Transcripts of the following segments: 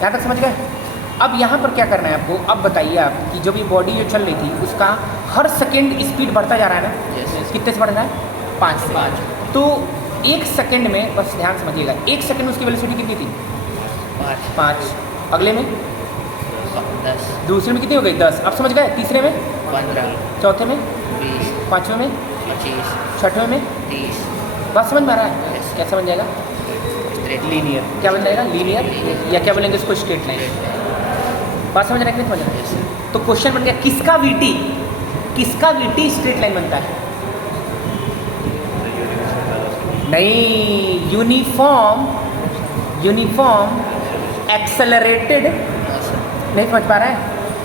यहाँ तक समझ गए? अब यहाँ पर क्या करना है आपको, अब बताइए आप कि जब ये बॉडी जो चल रही थी उसका हर सेकेंड स्पीड बढ़ता जा रहा है ना? कितने से बढ़ रहा है? 5 से। 5 तो 1 सेकेंड में, बस ध्यान समझिएगा, 1 सेकेंड में उसकी वेलोसिटी कितनी थी? 5। अगले में 10। दूसरे में कितनी हो गई? 10। अब समझ गए? तीसरे में 15। चौथे में 20। पाँचवें में 25। छठवें में 30। बात समझ में आ रहा है? कैसा बन जाएगा? लीनियर। क्या बन जाएगा? लीनियर, या क्या बोलेंगे इसको? Straight line. बात समझ रहे हैं कि नहीं समझ रहे हैं? तो क्वेश्चन बन गया किसका वीटी, किसका वीटी स्ट्रेट लाइन बनता है? नहीं, यूनिफॉर्म एक्सेलरेटेड, नहीं समझ पा रहा है?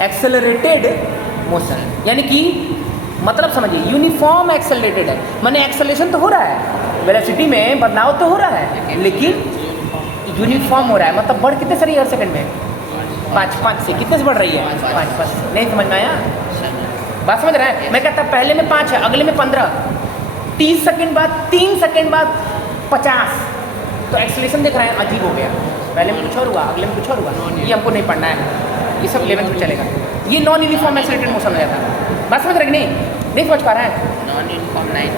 एक्सेलरेटेड मोशन, यानी कि मतलब समझिए यूनिफॉर्म एक्सेलरेटेड है, माने एक्सेलरेशन तो हो रहा है, वेलोसिटी में बदलाव तो हो रहा है, लेकिन यूनिफॉर्म हो रहा है। मतलब बढ़ कितने से रही है हर सेकंड में? 5 से। कितने से बढ़ रही है? 5 से। नहीं समझ में आया? बात समझ रहा है? मैं कहता पहले में 5 है, अगले में 15, 30 सेकंड बाद, 3 सेकंड बाद 50, तो एक्सेलरेशन देख रहे हैं, अजीब हो गया। पहले में कुछ और हुआ, अगले में कुछ और हुआ, ये हमको नहीं पढ़ना है, ये सब 11th में चलेगा। ये नॉन यूनिफॉर्म एक्सेलरेटेड मोशन हो जाता है। बात समझ रहे कि नहीं समझ पा रहा है? नॉन यूनिफॉर्म 9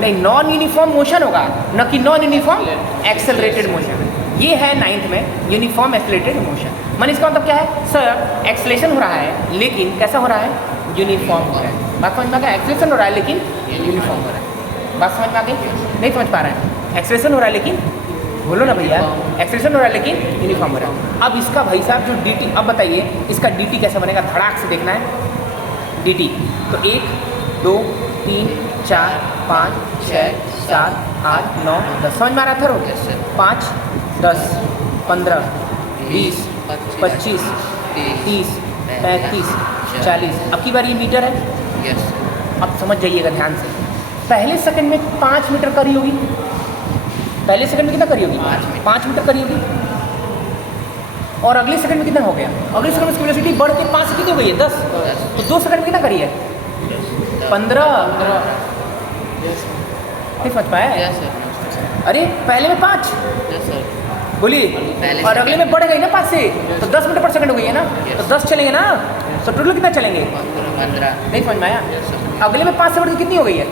नहीं, नॉन यूनिफॉर्म मोशन होगा, न कि नॉन यूनिफॉर्म एक्सेलरेटेड मोशन। ये है 9th में यूनिफॉर्म एक्सेलरेटेड मोशन। माने इसका मतलब क्या है? सर एक्सेलरेशन हो रहा है, लेकिन कैसा हो रहा है? यूनिफॉर्म हो रहा है। बात समझ में आ गया? एक्सेलरेशन हो रहा है लेकिन यूनिफॉर्म हो रहा है। बात समझ में आ गई? नहीं समझ पा रहे हैं? एक्सेलरेशन हो रहा है लेकिन, बोलो ना भैया, एक्सेलरेशन हो रहा है लेकिन यूनिफॉर्म हो रहा है। अब इसका भाई साहब जो डी टी, अब बताइए इसका डी टी कैसे बनेगा? धड़ाक से देखना है डी टी। तो 1 2 3 4 5 6 7 8 9 10 समझ में आ रहा था? 5 10 15 20 25 30 35 40। अब की बार ये मीटर है। अब समझ जाइएगा ध्यान से, पहले सेकंड में 5 मीटर करी होगी, पहले सेकंड में कितना करी होगी? 5 मीटर करी होगी। और अगले सेकंड में कितना हो गया? अगले सेकंड में वेलोसिटी बढ़ के 5 से कितनी हो गई है? 10। तो 2 सेकंड में कितना करी है? 15। नहीं समझ पाया? अरे पहले में 5 बोलिए, और अगले में बढ़ गई ना 5 से, तो 10 मीटर पर सेकंड हो गई है ना? तो 10 चलेंगे ना, तो टोटल कितना चलेंगे? 15। नहीं समझ में आया? अगले में 5 से बढ़ के कितनी हो गई है?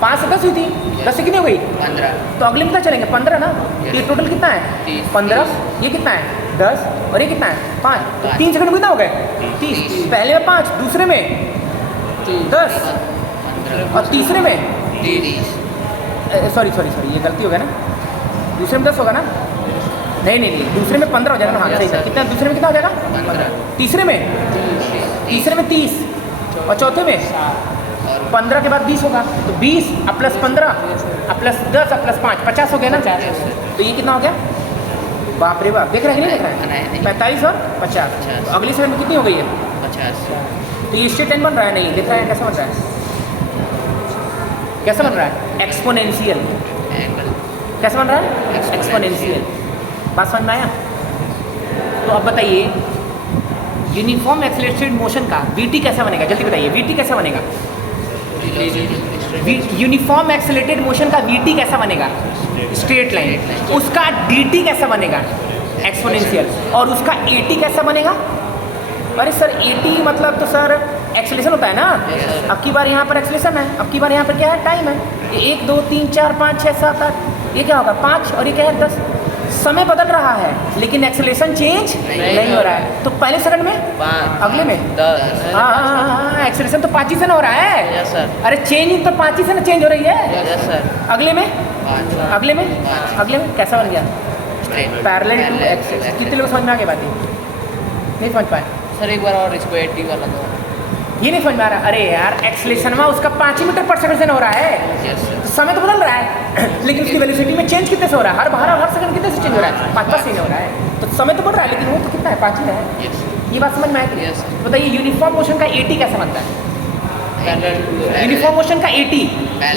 5 से 10 हुई थी, 10 से कितनी हो गई? 15। तो अगले में कितना चलेंगे? 15 ना? तो ये टोटल कितना है? 15। ये कितना है? 10। और ये कितना है? 5। तो 3 सेकंड में कितना हो गए? 30। पहले में 5, दूसरे में 10, और तीसरे में 30। सॉरी ये गलती हो गया ना, दूसरे में 10 होगा ना? नहीं, दूसरे में 15 हो जाएगा ना? हाँ सही था। कितना दूसरे में कितना हो जाएगा? 15। तीसरे में 30, और चौथे में 15 के बाद 20 होगा, तो 20 अब प्लस 15 अब प्लस 10 अब प्लस 5 50 हो गया ना? तो ये कितना हो गया? बाप रे बाप, देख रहे हैं कि नहीं देख रहे हैं? 45 और 50। तो अगली सेकंड में कितनी हो गई है? 50। तो ये स्ट्रेट लाइन बन रहा है? नहीं, देख रहे हैं कैसा बन रहा है? कैसा बन रहा है? एक्सपोनेंशियल। कैसा बन रहा है? एक्सपोनेंशियल। बात समझ में आया? तो अब बताइए यूनिफॉर्म एक्सेलरेटेड मोशन का वीटी कैसा बनेगा? जल्दी बताइए, वीटी कैसा बनेगा? यूनिफॉर्म एक्सेलरेटेड मोशन का वीटी कैसा बनेगा? Straight line. उसका डीटी कैसा बनेगा? एक्सपोनेंशियल। और उसका एटी कैसा बनेगा? अरे सर एटी मतलब तो सर एक्सेलरेशन होता है ना? अब की बार यहाँ पर एक्सेलरेशन है, अब की बार यहाँ पर क्या है? टाइम है। 1 2 3 4 5 6 7 8, ये क्या होगा? 5, और ये क्या है? 10। समय बदल रहा है लेकिन एक्सेलरेशन चेंज नहीं हो रहा है। तो पहले सेकंड में 5, अगले में 10। हाँ, एक्सेलरेशन तो 5 ही से ना हो रहा है। Yes sir. अरे चेंज तो 5 ही से ना चेंज हो रही है। Yes sir. अगले में 5। अगले में अगले में कैसा बन गया? Parallel to axis. कितने लोग समझ में आ गए? बात नहीं समझ पाए? सर एक बार और इसको 80 वाला दो। ये नहीं समझ में आ रहा? अरे यार एक्सेलरेशन में उसका 5 मीटर पर सेकंड से हो रहा है, यस सर। तो समय तो बदल रहा है लेकिन उसकी वेलोसिटी में चेंज कितने से हो रहा है? हर सेकंड कितने से चेंज हो रहा है? 5 से हो रहा है। तो समय तो बढ़ रहा है लेकिन वो तो कितना है? 5 ही है। यस। ये बात समझ में आया? Yes, sir. बताइए यूनिफॉर्म मोशन का एटी कैसा बनता है? यूनिफॉर्म मोशन का एटी,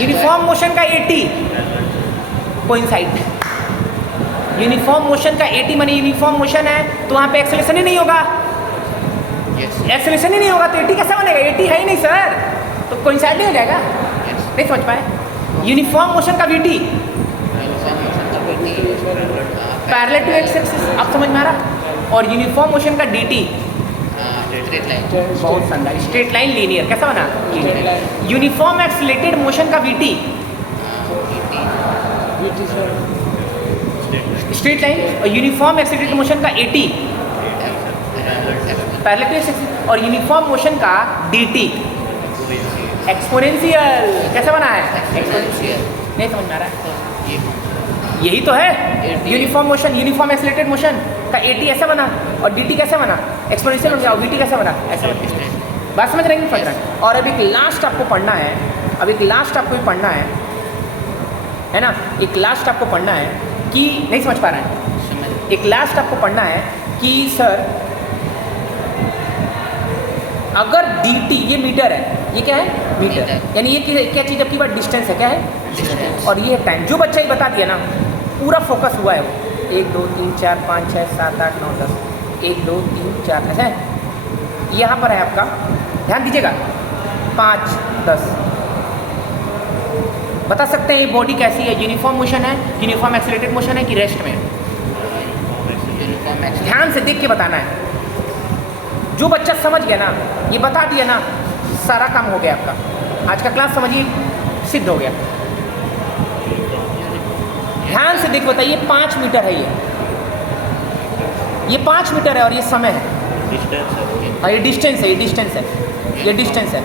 यूनिफॉर्म मोशन का एटी कोइंसाइड। यूनिफॉर्म मोशन का एटी माने यूनिफॉर्म मोशन है तो वहाँ पे एक्सेलरेशन ही नहीं होगा। एक्सेलरेशन ही नहीं होगा तो एटी कैसा बनेगा? एटी है ही नहीं सर, तो कोइंसाइड नहीं हो जाएगा। नहीं समझ पाए? यूनिफॉर्म मोशन का VT parallel to X axis, अब समझ में आ रहा। और यूनिफॉर्म मोशन का dt स्ट्रेट लाइन। बहुत शानदार, स्ट्रेट लाइन लीनियर, कैसा बना? लीनियर। यूनिफॉर्म एक्सिलेटेड मोशन का vt स्ट्रेट लाइन, और यूनिफॉर्म एक्सिलेटेड मोशन का at parallel to X axis, और यूनिफॉर्म मोशन का dt एक्सपोनेंशियल, कैसा बना है? एक्सपोनेंशियल। नहीं समझ में आ रहा है? ये यही तो है AT। Uniform motion, uniform accelerated motion का at ऐसा बना, और dt कैसा बना? एक्सपोनेंशियल बन गया, और vt कैसा बना? ऐसा बना। बात समझ रहे हैं? समझ रहे हैं? और अब एक लास्ट आपको पढ़ना है, अब एक लास्ट आपको भी पढ़ना है ना, एक लास्ट आपको पढ़ना है कि नहीं समझ पा रहे हैं, समझ। एक लास्ट आपको पढ़ना है कि सर अगर dt, ये मीटर है, ये क्या है? Metre, metre. यानी ये क्या चीज़ आपकी बात? डिस्टेंस है, क्या है? डिस्टेंस। और ये टाइम, जो बच्चा ही बता दिया ना, पूरा फोकस हुआ है वो। 1 2 3 4 5 6 7 8 9 10, 1 2 3 4, ऐसा है। यहाँ पर है आपका, ध्यान दीजिएगा, 5 10। बता सकते हैं ये बॉडी कैसी है? यूनिफॉर्म मोशन है, यूनिफॉर्म एक्सिलेटेड मोशन है कि रेस्ट में? Uniform axis. ध्यान से देख के बताना है। जो बच्चा समझ गया ना, ये बता दिया ना, सारा काम हो गया आपका। आज का क्लास समझिए सिद्ध हो गया। ध्यान से देख बताइए, 5 मीटर है ये 5 मीटर है, और ये समय है, और ये डिस्टेंस है, ये डिस्टेंस है, ये डिस्टेंस है।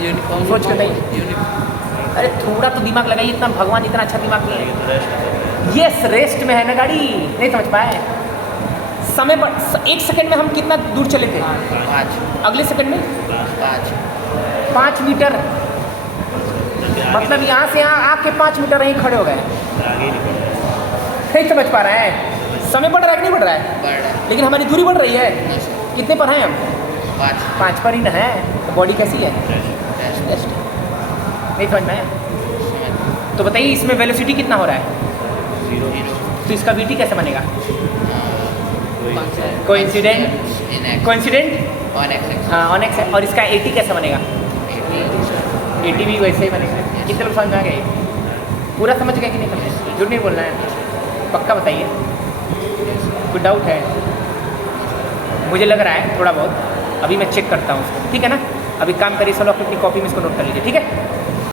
यूनिफॉर्म सोच के बताइए। अरे थोड़ा तो दिमाग लगाइए, इतना भगवान इतना अच्छा दिमाग नहीं है। यस, रेस्ट में है ना गाड़ी, नहीं समझ पाए? समय पर 1 सेकंड में हम कितना दूर चले थे? 5 अगले सेकंड में 5 5 मीटर, मतलब यहाँ से यहाँ आके 5 मीटर यहीं खड़े हो गए। नहीं समझ पा रहे हैं? समय बढ़ रहा है कि नहीं बढ़ रहा है? बढ़ रहा लेकिन हमारी दूरी बढ़ रही है। है। कितने पर हैं हम? 5 पर ही ना है, तो बॉडी कैसी है? रेस्ट। नहीं समझ में आया? तो बताइए इसमें वेलोसिटी कितना हो रहा है? 0 तो इसका vt कैसे बनेगा? कोइंसिडेंट, कोइंसिडेंट ऑन एक्स हाँ ऑन एक्स है। और इसका at कैसे बनेगा? at भी वैसे ही बनेगा। कितने लोग समझ में आ गए? पूरा समझ गए कि नहीं समझे? झूठ नहीं बोलना है, पक्का बताइए। कोई डाउट है? मुझे लग रहा है थोड़ा बहुत, अभी मैं चेक करता हूँ उसको, ठीक है ना? अभी काम करिए, सब लोग अपनी कॉपी में इसको नोट कर लीजिए, ठीक है?